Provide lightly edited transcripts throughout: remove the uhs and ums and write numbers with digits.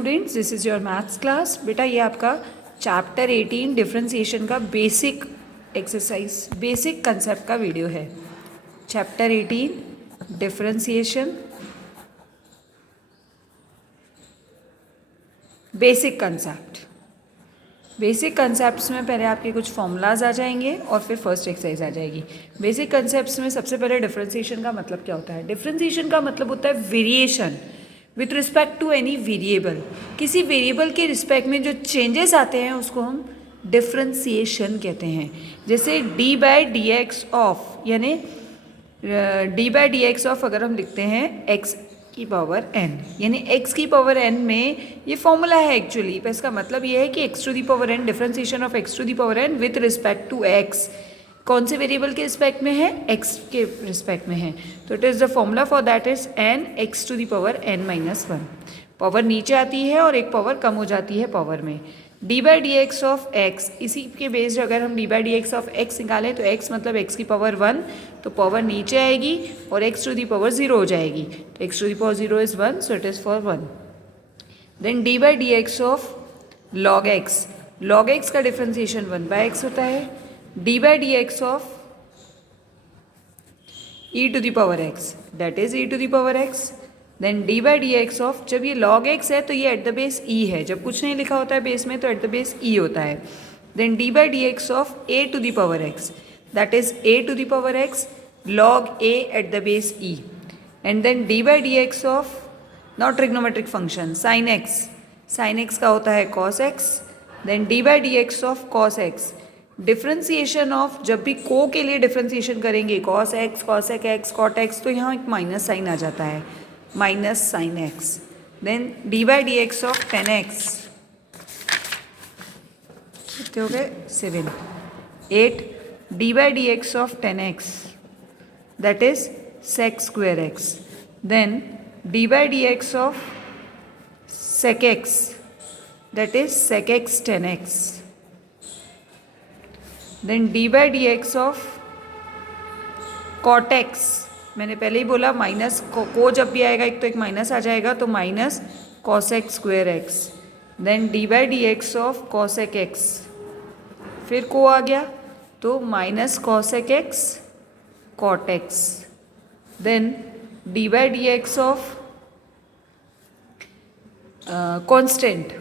Students, this is your maths class. बेटा ये आपका चैप्टर 18 डिफरेंशिएशन का बेसिक एक्सरसाइज, बेसिक कंसेप्ट का वीडियो है। Chapter 18 differentiation basic concept. Basic concepts में पहले आपके कुछ फॉर्मूलाज आ जाएंगे और फिर फर्स्ट एक्सरसाइज आ जाएगी। बेसिक कंसेप्ट्स में सबसे पहले डिफरेंशिएशन का मतलब क्या होता है। डिफरेंशिएशन का मतलब होता है variation with respect to any variable. किसी वेरिएबल के रिस्पेक्ट में जो चेंजेस आते हैं उसको हम डिफरेंशिएशन कहते हैं। जैसे d by d x of, यानी d by d x of अगर हम लिखते हैं एक्स की पावर n, यानी x की पावर n में ये फॉर्मूला है एक्चुअली, पर इसका मतलब ये है कि x to the power n, differentiation of x to the power n with respect to x। कौन से वेरिएबल के रिस्पेक्ट में है? x के रिस्पेक्ट में है। तो it is the formula for that is n x to the power n minus 1। Power नीचे आती है और एक पावर कम हो जाती है पावर में। D by d x of x, इसी के बेस्ड अगर हम D by d x of x निकालें तो x मतलब x की पावर 1, तो पावर नीचे आएगी और x टू दी पावर 0 हो जाएगी। तो x to the power 0 is 1, so it is for 1। Then d by d x of log x, log x का डिफ्रेंसिएशन 1 बाई एक्स होता है। D by d x of e to the power x, that is e to the power x. Then d by d x of, जब ये log x है तो ये at the base ई है, जब कुछ नहीं लिखा होता है बेस में तो एट द बेस ई होता है। Then d by d x of a to the power x, that is a to the power x log a at the base e. And then d by dx of not trigonometric function sin x, sin x का होता है cos x. Then d by dx of cos x, differentiation of, जब भी को के लिए differentiation करेंगे cos x, cosec x, cot x, तो यहाँ एक माइनस साइन आ जाता है, minus sine x. Then d by dx of tan x, कितने हो गए 7, 8 d by dx of tan x, that is sec square x. Then d by dx of sec x, that is sec x tan x. Then d by dx of cot x, मैंने पहले ही बोला minus को जब भी आएगा एक तो एक माइनस आ जाएगा, तो minus cosec square x. Then d by dx of cosec x, फिर को आ गया तो minus cosec x cot x. Then d by dx of constant,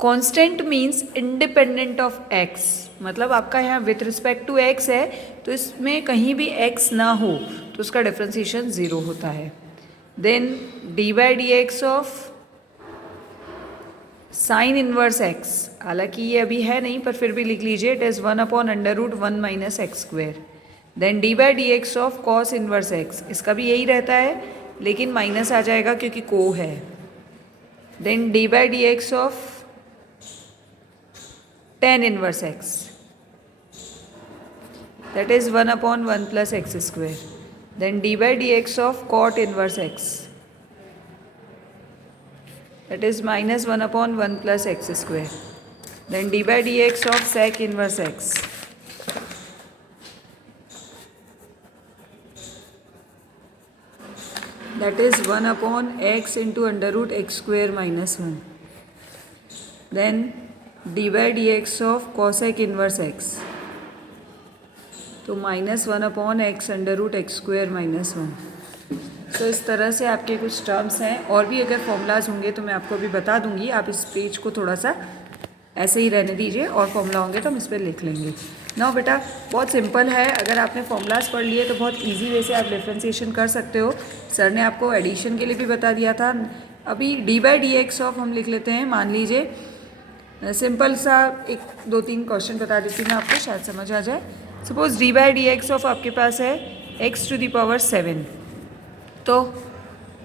constant means independent of x, मतलब आपका यहाँ विथ रिस्पेक्ट टू x है तो इसमें कहीं भी x ना हो तो उसका डिफ्रेंसिएशन 0 होता है। Then d by dx of sine inverse x, हालांकि ये अभी है नहीं पर फिर भी लिख लीजिए, it is 1/√1 minus x square. Then d by d x of cos inverse x, इसका भी यही रहता है लेकिन माइनस आ जाएगा क्योंकि को है। Then d by d x of tan inverse x, that is 1/1 plus x square. Then d by d x of cot inverse x, that is minus 1/1 plus x square. Then d by d x of sec inverse x, that is 1/x into √x square minus 1. Then d by dx of cosec inverse x, तो minus 1/x √x square minus 1. तो इस तरह से आपके कुछ terms हैं, और भी अगर फॉर्मूलाज होंगे तो मैं आपको अभी बता दूंगी। आप इस पेज को थोड़ा सा ऐसे ही रहने दीजिए, और फॉर्मूला होंगे तो हम इस पर लिख लेंगे। ना बेटा बहुत सिंपल है, अगर आपने फॉर्मूलाज पढ़ लिए तो बहुत इजी वे से आप डिफ्रेंशिएशन कर सकते हो। सर ने आपको एडिशन के लिए भी बता दिया था। अभी D by d x of हम लिख लेते हैं। मान लीजिए सिंपल सा 1-2-3 क्वेश्चन बता देती हूँ मैं आपको, शायद समझ आ जाए। Suppose D by d x of आपके पास है एक्स टू दी पावर 7, तो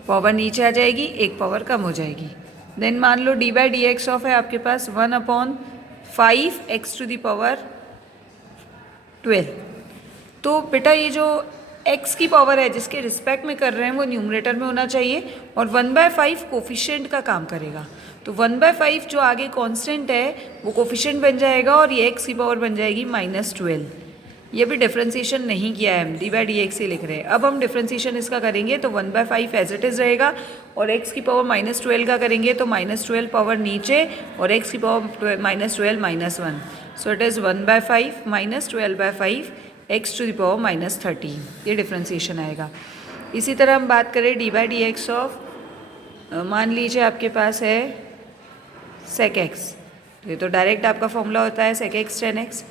पावर नीचे आ जाएगी, एक पावर कम हो जाएगी। देन मान लो d by d x of है आपके पास 1/5 एक्स टू दी पावर 12, तो बेटा ये जो x की पावर है जिसके रिस्पेक्ट में कर रहे हैं वो न्यूमरेटर में होना चाहिए, और 1/5 कोफिशिएंट का काम करेगा। तो 1/5 जो आगे कांस्टेंट है वो कोफिशिएंट बन जाएगा और ये x की पावर बन जाएगी -12। ये भी डिफ्रेंसिएशन नहीं किया है, हम डी बाई डी एक्स ही लिख रहे हैं। अब हम डिफ्रेंसिएशन इसका करेंगे तो 1/5 एज इट इज़ रहेगा, और एक्स की पावर -12 का करेंगे तो -12 पावर नीचे और एक्स की power -12 -1, so it is 1/5 -12/5 x to the power -13, ये डिफ्रेंसिएशन आएगा। इसी तरह हम बात करें d by d x of, मान लीजिए आपके पास है sec x, ये तो डायरेक्ट आपका फॉर्मूला होता है sec x tan x।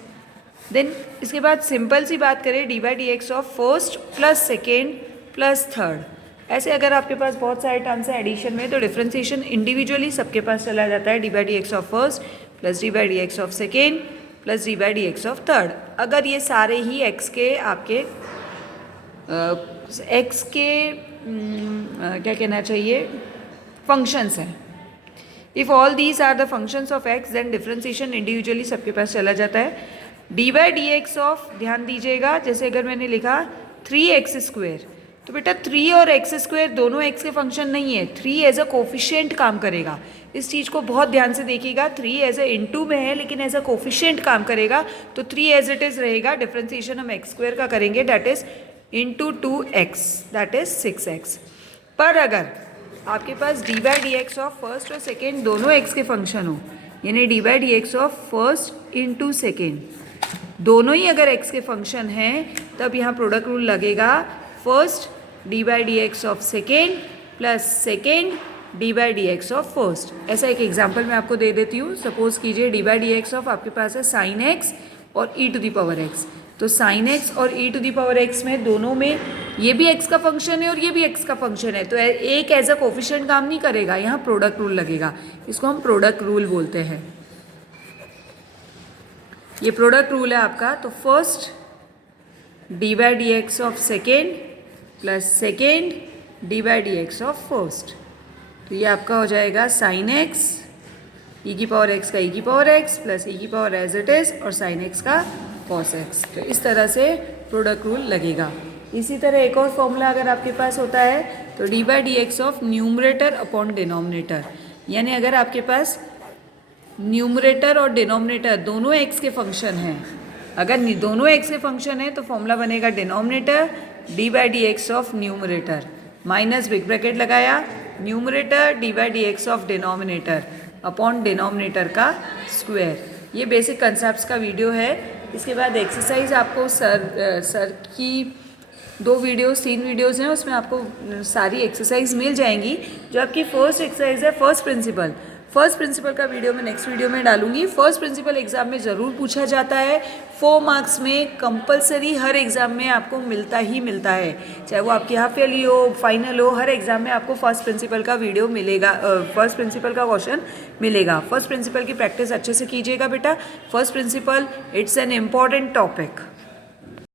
Then इसके बाद सिंपल सी बात करें d by d x of first plus second plus third, ऐसे अगर आपके पास बहुत सारे टर्म्स हैं एडिशन में तो डिफ्रेंसिएशन इंडिविजुअली सबके पास चला जाता है, d by d x of first plus D by d x of second plus D by d x of third, अगर ये सारे ही x के आपके x के क्या कहना चाहिए फंक्शंस हैं। If all these are the functions of x then differentiation individually सबके पास चला जाता है। D by d x of, ध्यान दीजिएगा, जैसे अगर मैंने लिखा 3x², तो बेटा 3 और x² दोनों x के फंक्शन नहीं है, 3 एज अ कोफिशिएंट काम करेगा। इस चीज़ को बहुत ध्यान से देखिएगा, 3 एज अ इनटू में है लेकिन एज अ कोफिशिएंट काम करेगा, तो 3 एज इट इज़ रहेगा। डिफ्रेंसिएशन हम x² का करेंगे, that is into 2x, that is 6x। पर अगर आपके पास d by d x of first और सेकेंड दोनों x के फंक्शन हो, यानी d by d x of first into second दोनों ही अगर x के फंक्शन हैं, तब यहाँ प्रोडक्ट रूल लगेगा, first d by d x of second plus second d by d x of first. ऐसा एक एग्जाम्पल मैं आपको दे देती हूँ। सपोज कीजिए d by d x of आपके पास है साइन x और e to the power x, तो साइन x और e to the power x में दोनों में ये भी x का फंक्शन है और ये भी x का फंक्शन है, तो एक एज अ कोफिशिएंट काम नहीं करेगा, यहाँ प्रोडक्ट रूल लगेगा, इसको हम प्रोडक्ट रूल बोलते हैं। ये प्रोडक्ट रूल है आपका, तो first d by d x of second plus second d by d x of first, तो ये आपका हो जाएगा साइन एक्स ई की पावर एक्स का ई की पावर एक्स प्लस ई की पावर एज इट इज़ और साइन एक्स का कॉस एक्स, तो इस तरह से प्रोडक्ट रूल लगेगा। इसी तरह एक और फॉर्मूला अगर आपके पास होता है तो D by d x of numerator upon denominator, यानी अगर आपके पास न्यूमरेटर और डिनोमिनेटर दोनों x के फंक्शन हैं, अगर दोनों x के फंक्शन है तो फॉर्मूला बनेगा denominator d by d x of numerator minus big bracket लगाया numerator d by d x of denominator upon denominator का स्क्वायर। ये बेसिक कंसेप्ट का वीडियो है। इसके बाद एक्सरसाइज आपको सर की 2 वीडियोस 3 वीडियोस हैं, उसमें आपको सारी एक्सरसाइज मिल जाएंगी। जो आपकी फर्स्ट एक्सरसाइज है फर्स्ट प्रिंसिपल का वीडियो मैं नेक्स्ट वीडियो में डालूंगी। फर्स्ट प्रिंसिपल एग्जाम में ज़रूर पूछा जाता है, 4 मार्क्स में कंपलसरी हर एग्ज़ाम में आपको मिलता ही मिलता है, चाहे वो आपकी हाफ ईयरली हो फाइनल हो, हर एग्ज़ाम में आपको फर्स्ट प्रिंसिपल का वीडियो मिलेगा, फर्स्ट प्रिंसिपल का क्वेश्चन मिलेगा। फर्स्ट प्रिंसिपल की प्रैक्टिस अच्छे से कीजिएगा बेटा। First principle it's an important topic.